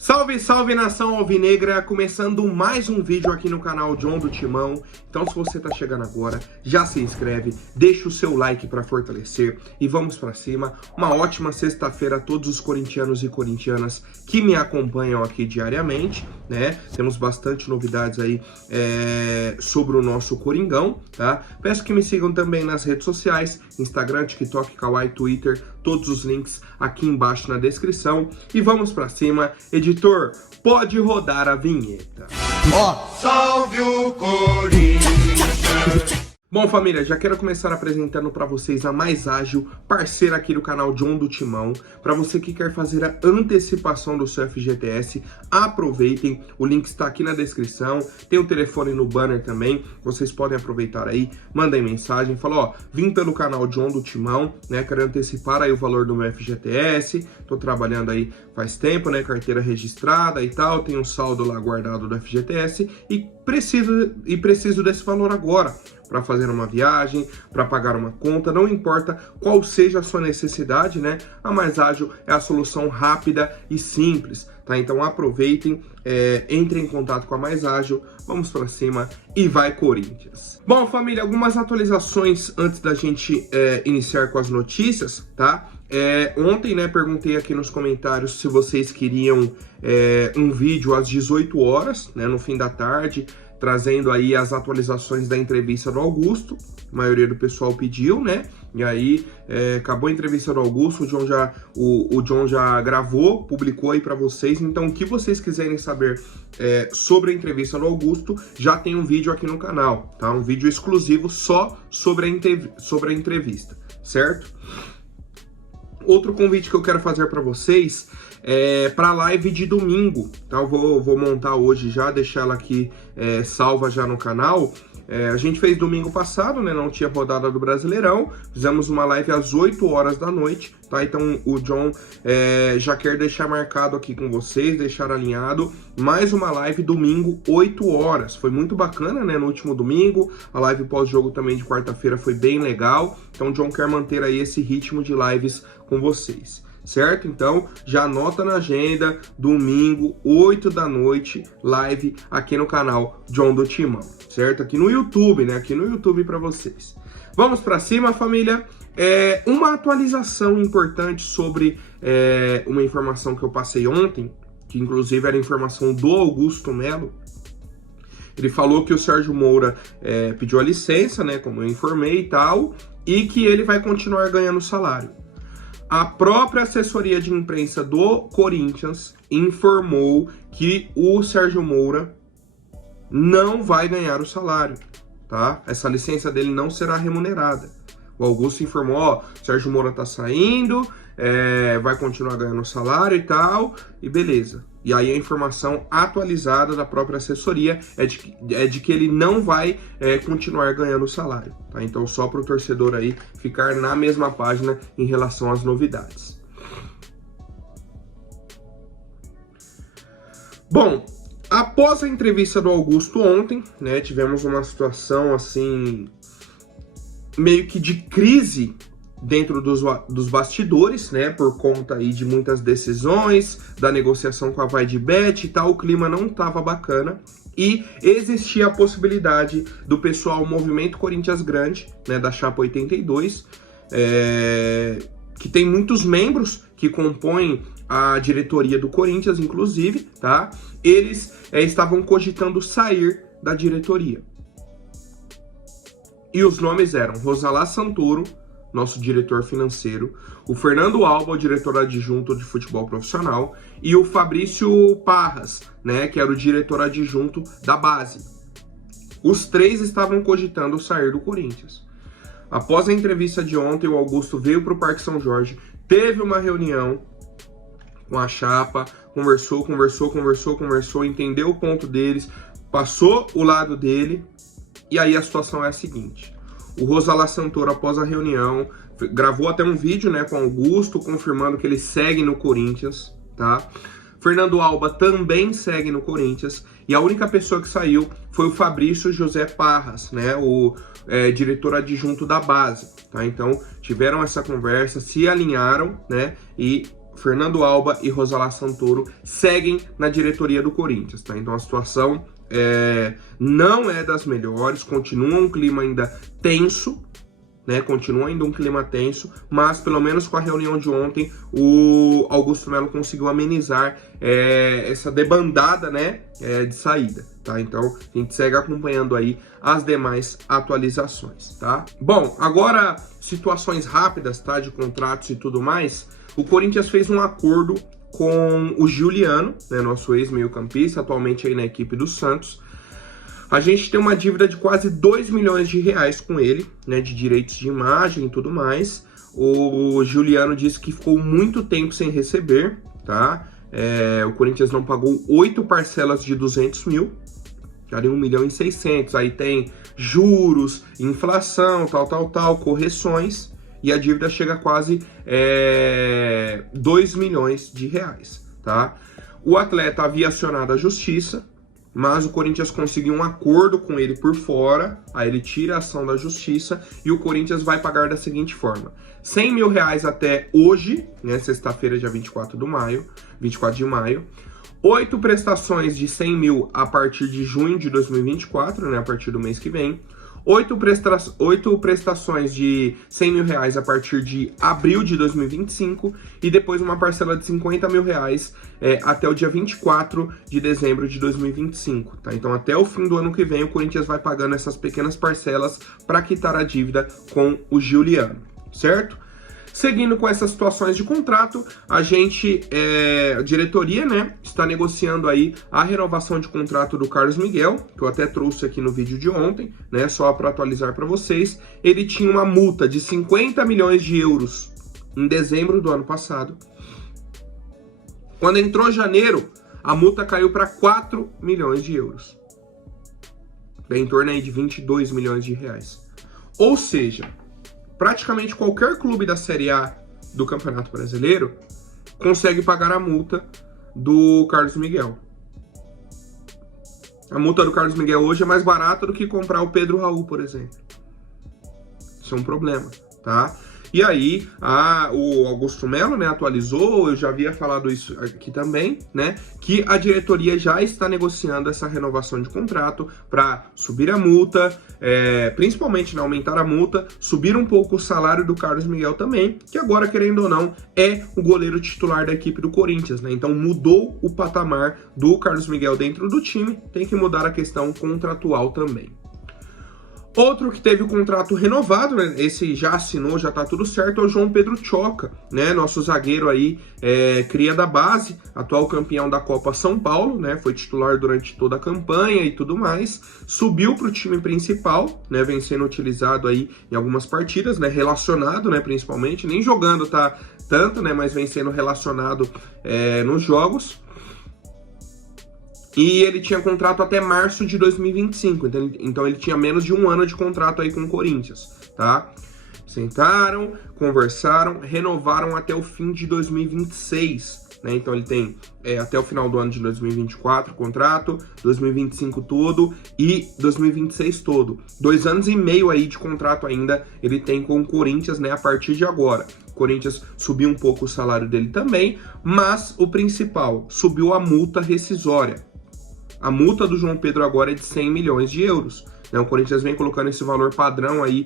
Salve, salve nação alvinegra, começando mais um vídeo aqui no canal John do Timão. Então se você tá chegando agora, já se inscreve, deixa o seu like para fortalecer e vamos para cima. Uma ótima sexta-feira a todos os corintianos e corintianas que me acompanham aqui diariamente, né? Temos bastante novidades aí sobre o nosso Coringão, tá? Peço que me sigam também nas redes sociais, Instagram, TikTok, Kawaii, Twitter, todos os links aqui embaixo na descrição. E vamos para cima. Editor, pode rodar a vinheta. Salve o Corinthians! Bom, família, já quero começar apresentando para vocês a Mais Ágil, parceira aqui do canal John do Timão. Para você que quer fazer a antecipação do seu FGTS, aproveitem, o link está aqui na descrição, tem o telefone no banner também, vocês podem aproveitar aí, mandem mensagem, fala, vim pelo canal John do Timão, né, quero antecipar aí o valor do meu FGTS, tô trabalhando aí faz tempo, né, carteira registrada e tal, tenho um saldo lá guardado do FGTS e preciso desse valor agora, para fazer uma viagem, para pagar uma conta, não importa qual seja a sua necessidade, né? A Mais Ágil é a solução rápida e simples, tá? Então aproveitem, entrem em contato com a Mais Ágil, vamos para cima e vai Corinthians! Bom, família, algumas atualizações antes da gente iniciar com as notícias, tá? Ontem, né, perguntei aqui nos comentários se vocês queriam um vídeo às 18 horas, né, no fim da tarde, trazendo aí as atualizações da entrevista do Augusto. A maioria do pessoal pediu, né? E aí, acabou a entrevista do Augusto, o John já gravou, publicou aí para vocês. Então, o que vocês quiserem saber sobre a entrevista do Augusto, já tem um vídeo aqui no canal, tá? Um vídeo exclusivo só sobre a entrevista, certo? Outro convite que eu quero fazer para vocês para a live de domingo, tá? Eu vou montar hoje já, deixar ela aqui salva já no canal. A gente fez domingo passado, né? Não tinha rodada do Brasileirão. Fizemos uma live às 8 horas da noite, tá? Então o John já quer deixar marcado aqui com vocês, deixar alinhado. Mais uma live domingo, 8 horas. Foi muito bacana, né? No último domingo. A live pós-jogo também de quarta-feira foi bem legal. Então o John quer manter aí esse ritmo de lives com vocês, certo? Então, já anota na agenda, domingo, 8 da noite, live aqui no canal John do Timão, certo? Aqui no YouTube, né? Aqui no YouTube para vocês. Vamos para cima, família. Uma atualização importante sobre uma informação que eu passei ontem, que inclusive era informação do Augusto Melo. Ele falou que o Sérgio Moura pediu a licença, né? Como eu informei e tal, e que ele vai continuar ganhando salário. A própria assessoria de imprensa do Corinthians informou que o Sérgio Moura não vai ganhar o salário, tá? Essa licença dele não será remunerada. O Augusto informou, Sérgio Moura tá saindo, vai continuar ganhando o salário e tal, e beleza. E aí a informação atualizada da própria assessoria é de que ele não vai continuar ganhando o salário, tá? Então só para o torcedor aí ficar na mesma página em relação às novidades. Bom, após a entrevista do Augusto ontem, né, tivemos uma situação assim meio que de crise dentro dos bastidores, né, por conta aí de muitas decisões, da negociação com a Vai de Bet e tal, o clima não tava bacana, e existia a possibilidade do pessoal Movimento Corinthians Grande, né, da Chapa 82, que tem muitos membros que compõem a diretoria do Corinthians, inclusive, tá? Eles estavam cogitando sair da diretoria. E os nomes eram Rosalá Santoro, nosso diretor financeiro, o Fernando Alba, o diretor adjunto de futebol profissional, e o Fabrício Parras, né, que era o diretor adjunto da base. Os três estavam cogitando sair do Corinthians. Após a entrevista de ontem, o Augusto veio para o Parque São Jorge, teve uma reunião com a chapa, conversou, entendeu o ponto deles, passou o lado dele, e aí a situação é a seguinte. O Rosalá Santoro, após a reunião, gravou até um vídeo, né, com o Augusto, confirmando que ele segue no Corinthians, tá? Fernando Alba também segue no Corinthians, e a única pessoa que saiu foi o Fabrício José Parras, né, o diretor adjunto da base, tá? Então, tiveram essa conversa, se alinharam, né, e Fernando Alba e Rosalá Santoro seguem na diretoria do Corinthians, tá? Então a situação não é das melhores, continua um clima ainda tenso, né? Continua ainda um clima tenso, mas pelo menos com a reunião de ontem, o Augusto Melo conseguiu amenizar essa debandada, né? De saída, tá? Então a gente segue acompanhando aí as demais atualizações, tá? Bom, agora situações rápidas, tá? De contratos e tudo mais. O Corinthians fez um acordo com o Giuliano, né, nosso ex-meio-campista, atualmente aí na equipe do Santos. A gente tem uma dívida de quase 2 milhões de reais com ele, né, de direitos de imagem e tudo mais. O Giuliano disse que ficou muito tempo sem receber, tá? O Corinthians não pagou 8 parcelas de 200 mil, daria 1.600.000. Aí tem juros, inflação, tal, correções. E a dívida chega a quase 2 milhões de reais, tá? O atleta havia acionado a justiça, mas o Corinthians conseguiu um acordo com ele por fora, aí ele tira a ação da justiça e o Corinthians vai pagar da seguinte forma: 100 mil reais até hoje, né, sexta-feira, dia 24 de maio, 8 prestações de 100 mil a partir de junho de 2024, né, a partir do mês que vem, 8 prestações de 100 mil reais a partir de abril de 2025 e depois uma parcela de 50 mil reais até o dia 24 de dezembro de 2025, tá? Então até o fim do ano que vem o Corinthians vai pagando essas pequenas parcelas para quitar a dívida com o Giuliano, certo? Seguindo com essas situações de contrato, a diretoria, né, está negociando aí a renovação de contrato do Carlos Miguel, que eu até trouxe aqui no vídeo de ontem, né, só para atualizar para vocês. Ele tinha uma multa de 50 milhões de euros em dezembro do ano passado. Quando entrou janeiro, a multa caiu para 4 milhões de euros. Em torno aí de 22 milhões de reais. Ou seja, praticamente qualquer clube da Série A do Campeonato Brasileiro consegue pagar a multa do Carlos Miguel. A multa do Carlos Miguel hoje é mais barata do que comprar o Pedro Raul, por exemplo. Isso é um problema, tá? E aí, o Augusto Melo, né, atualizou, eu já havia falado isso aqui também, né, que a diretoria já está negociando essa renovação de contrato para subir a multa, principalmente, né, aumentar a multa, subir um pouco o salário do Carlos Miguel também, que agora, querendo ou não, é o goleiro titular da equipe do Corinthians, né, então mudou o patamar do Carlos Miguel dentro do time, tem que mudar a questão contratual também. Outro que teve o contrato renovado, né? Esse já assinou, já tá tudo certo, é o João Pedro Choca, né? Nosso zagueiro aí, cria da base, atual campeão da Copa São Paulo, né? Foi titular durante toda a campanha e tudo mais. Subiu pro time principal, né? Vem sendo utilizado aí em algumas partidas, né? Relacionado, né? Principalmente, nem jogando tá tanto, né? Mas vem sendo relacionado nos jogos. E ele tinha contrato até março de 2025, então ele tinha menos de um ano de contrato aí com o Corinthians, tá? Sentaram, conversaram, renovaram até o fim de 2026, né? Então ele tem até o final do ano de 2024 contrato, 2025 todo e 2026 todo. 2 anos e meio aí de contrato ainda ele tem com o Corinthians, né? A partir de agora. O Corinthians subiu um pouco o salário dele também, mas o principal, subiu a multa rescisória. A multa do João Pedro agora é de 100 milhões de euros. O Corinthians vem colocando esse valor padrão aí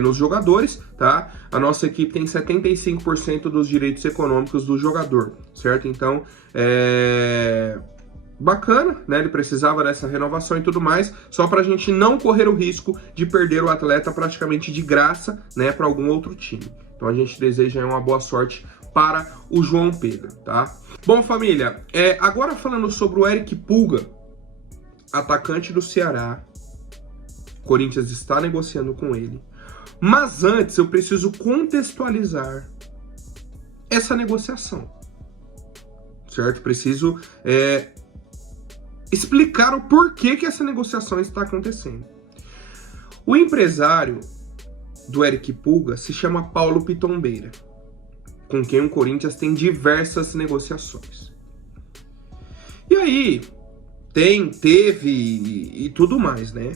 nos jogadores, tá? A nossa equipe tem 75% dos direitos econômicos do jogador, certo? Então, bacana, né? Ele precisava dessa renovação e tudo mais, só pra gente não correr o risco de perder o atleta praticamente de graça, né, para algum outro time. Então a gente deseja uma boa sorte para o João Pedro, tá? Bom, família, agora falando sobre o Eric Pulga, atacante do Ceará, o Corinthians está negociando com ele. Mas antes eu preciso contextualizar essa negociação, certo? Preciso explicar o porquê que essa negociação está acontecendo. O empresário do Eric Pulga se chama Paulo Pitombeira, com quem o Corinthians tem diversas negociações. E aí, teve e tudo mais, né?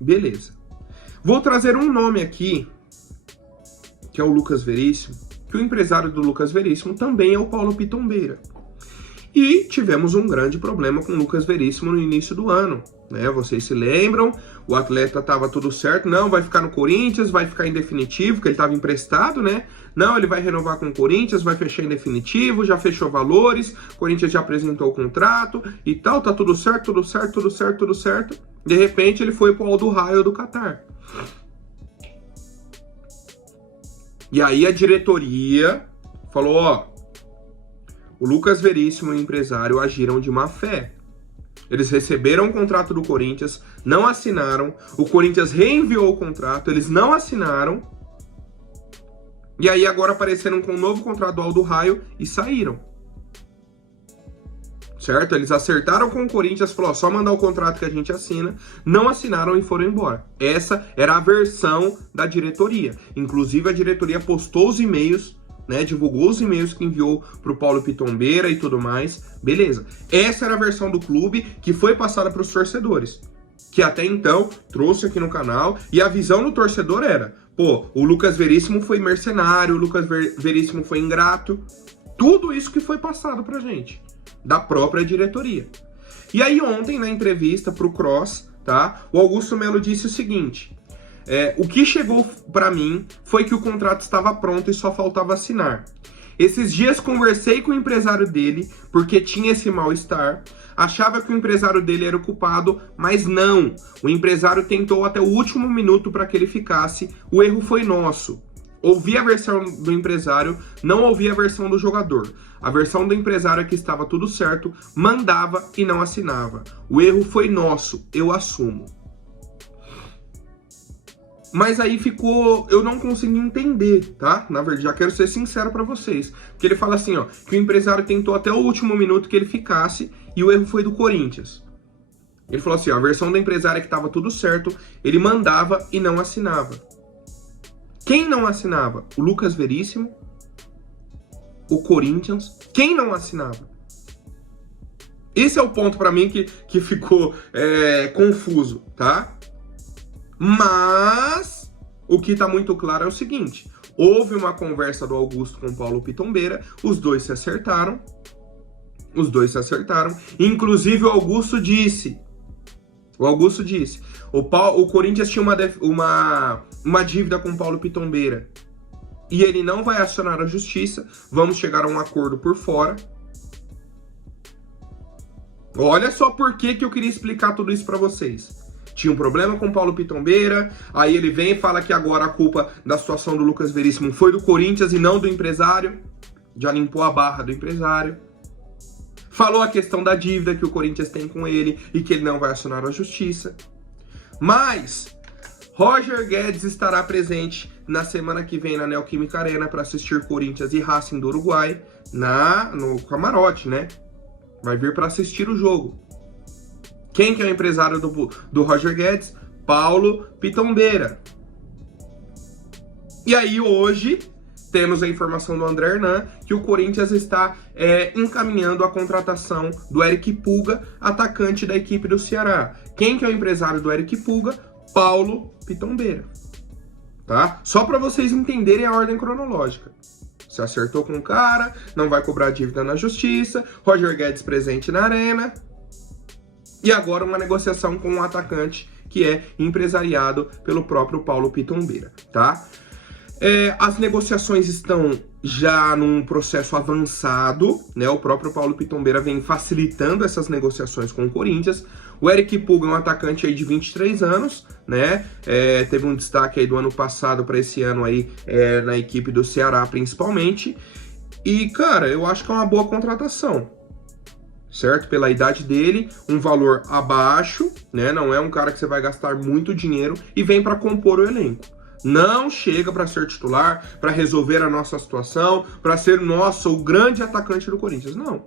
Beleza. Vou trazer um nome aqui, que é o Lucas Veríssimo, que o empresário do Lucas Veríssimo também é o Paulo Pitombeira. E tivemos um grande problema com o Lucas Veríssimo no início do ano, né? Vocês se lembram, o atleta estava tudo certo, não, vai ficar no Corinthians, vai ficar em definitivo, porque ele estava emprestado, né? Não, ele vai renovar com o Corinthians, vai fechar em definitivo, já fechou valores, o Corinthians já apresentou o contrato e tal, tá tudo certo, tudo certo, tudo certo, tudo certo. De repente ele foi pro Al Duhail do Catar. E aí a diretoria falou, ó, o Lucas Veríssimo e o empresário agiram de má fé. Eles receberam o contrato do Corinthians, não assinaram, o Corinthians reenviou o contrato, eles não assinaram, e aí agora apareceram com um novo contrato do Al Duhail e saíram. Certo? Eles acertaram com o Corinthians, falou, ó, só mandar o contrato que a gente assina, não assinaram e foram embora. Essa era a versão da diretoria. Inclusive a diretoria postou os e-mails, né, divulgou os e-mails que enviou pro Paulo Pitombeira e tudo mais, beleza. Essa era a versão do clube que foi passada para os torcedores, que até então trouxe aqui no canal, e a visão do torcedor era, pô, o Lucas Veríssimo foi mercenário, o Lucas Veríssimo foi ingrato, tudo isso que foi passado pra gente, da própria diretoria. E aí ontem, na entrevista pro Cross, tá, o Augusto Melo disse o seguinte, o que chegou para mim foi que o contrato estava pronto e só faltava assinar. Esses dias conversei com o empresário dele, porque tinha esse mal-estar, achava que o empresário dele era o culpado, mas não. O empresário tentou até o último minuto para que ele ficasse, o erro foi nosso. Ouvi a versão do empresário, não ouvi a versão do jogador. A versão do empresário é que estava tudo certo, mandava e não assinava. O erro foi nosso, eu assumo. Mas aí ficou, eu não consegui entender, tá? Na verdade, já quero ser sincero pra vocês. Porque ele fala assim, ó, que o empresário tentou até o último minuto que ele ficasse e o erro foi do Corinthians. Ele falou assim, ó, a versão do empresário é que tava tudo certo, ele mandava e não assinava. Quem não assinava? O Lucas Veríssimo, o Corinthians. Quem não assinava? Esse é o ponto pra mim que ficou confuso, tá? Mas o que tá muito claro é o seguinte, houve uma conversa do Augusto com o Paulo Pitombeira, os dois se acertaram, inclusive o Augusto disse, o Corinthians tinha uma dívida com o Paulo Pitombeira, e ele não vai acionar a justiça, vamos chegar a um acordo por fora. Olha só por que eu queria explicar tudo isso pra vocês. Tinha um problema com o Paulo Pitombeira, aí ele vem e fala que agora a culpa da situação do Lucas Veríssimo foi do Corinthians e não do empresário. Já limpou a barra do empresário. Falou a questão da dívida que o Corinthians tem com ele e que ele não vai acionar a justiça. Mas Roger Guedes estará presente na semana que vem na Neoquímica Arena para assistir Corinthians e Racing do Uruguai no camarote, né? Vai vir para assistir o jogo. Quem que é o empresário do Roger Guedes? Paulo Pitombeira. E aí hoje temos a informação do André Hernan que o Corinthians está encaminhando a contratação do Eric Pulga, atacante da equipe do Ceará. Quem que é o empresário do Eric Pulga? Paulo Pitombeira. Tá? Só para vocês entenderem a ordem cronológica. Se acertou com o cara, não vai cobrar dívida na justiça, Roger Guedes presente na arena. E agora uma negociação com um atacante que é empresariado pelo próprio Paulo Pitombeira, tá? As negociações estão já num processo avançado, né? O próprio Paulo Pitombeira vem facilitando essas negociações com o Corinthians. O Eric Pulga é um atacante aí de 23 anos, né? Teve um destaque aí do ano passado para esse ano aí na equipe do Ceará principalmente. E, cara, eu acho que é uma boa contratação. Certo? Pela idade dele, um valor abaixo, né? Não é um cara que você vai gastar muito dinheiro e vem para compor o elenco. Não chega para ser titular, para resolver a nossa situação, para ser o grande atacante do Corinthians. Não.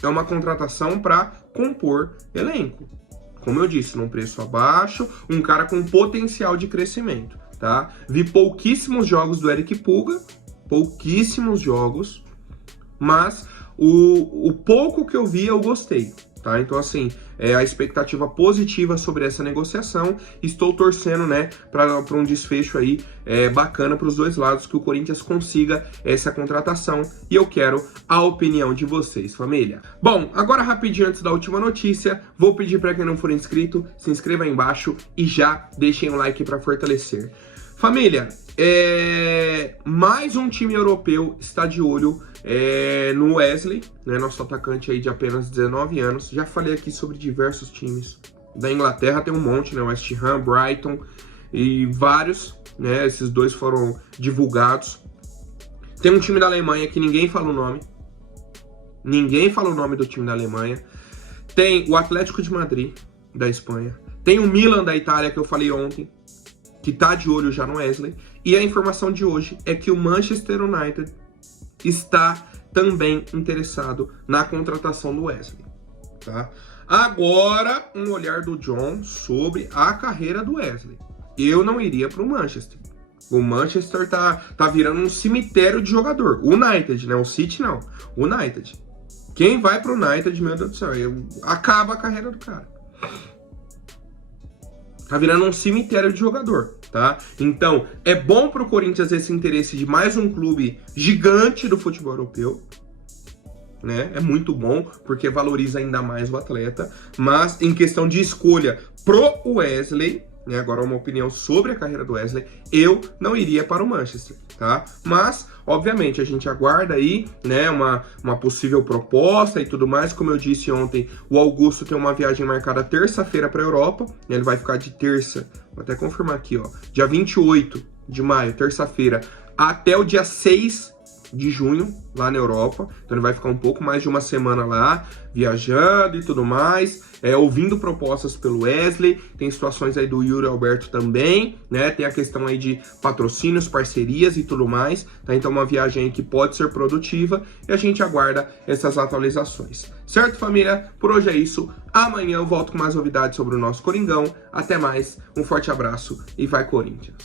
É uma contratação para compor elenco. Como eu disse, num preço abaixo, um cara com potencial de crescimento, tá? Vi pouquíssimos jogos do Eric Pulga, pouquíssimos jogos, mas o pouco que eu vi eu gostei, tá? Então, assim, a expectativa positiva sobre essa negociação. Estou torcendo, né, para um desfecho aí bacana para os dois lados, que o Corinthians consiga essa contratação. E eu quero a opinião de vocês, família. Bom, agora rapidinho antes da última notícia, vou pedir para quem não for inscrito, se inscreva aí embaixo e já deixem um like para fortalecer. Família, mais um time europeu está de olho no Wesley, né, nosso atacante aí de apenas 19 anos. Já falei aqui sobre diversos times. Da Inglaterra tem um monte, né, West Ham, Brighton e vários, né, esses dois foram divulgados. Tem um time da Alemanha que ninguém fala o nome. Ninguém fala o nome do time da Alemanha. Tem o Atlético de Madrid, da Espanha. Tem o Milan, da Itália, que eu falei ontem, que tá de olho já no Wesley. E a informação de hoje é que o Manchester United está também interessado na contratação do Wesley, tá? Agora, um olhar do John sobre a carreira do Wesley. Eu não iria para o Manchester. O Manchester tá virando um cemitério de jogador. O United, né? O City não. O United. Quem vai pro United, meu Deus do céu, acaba a carreira do cara. Tá virando um cemitério de jogador, tá? Então, é bom pro Corinthians esse interesse de mais um clube gigante do futebol europeu, né? É muito bom, porque valoriza ainda mais o atleta. Mas, em questão de escolha pro Wesley, né? Agora uma opinião sobre a carreira do Wesley, eu não iria para o Manchester, tá? Mas, obviamente, a gente aguarda aí, né, uma possível proposta e tudo mais. Como eu disse ontem, o Augusto tem uma viagem marcada terça-feira para a Europa, né? Ele vai ficar de terça, vou até confirmar aqui, ó, dia 28 de maio, terça-feira, até o dia 6 de junho, lá na Europa. Então ele vai ficar um pouco mais de uma semana lá, viajando e tudo mais, ouvindo propostas pelo Wesley. Tem situações aí do Yuri Alberto também, né? Tem a questão aí de patrocínios, parcerias e tudo mais, tá? Então uma viagem aí que pode ser produtiva e a gente aguarda essas atualizações. Certo, família? Por hoje é isso. Amanhã eu volto com mais novidades sobre o nosso Coringão. Até mais, um forte abraço e vai Corinthians!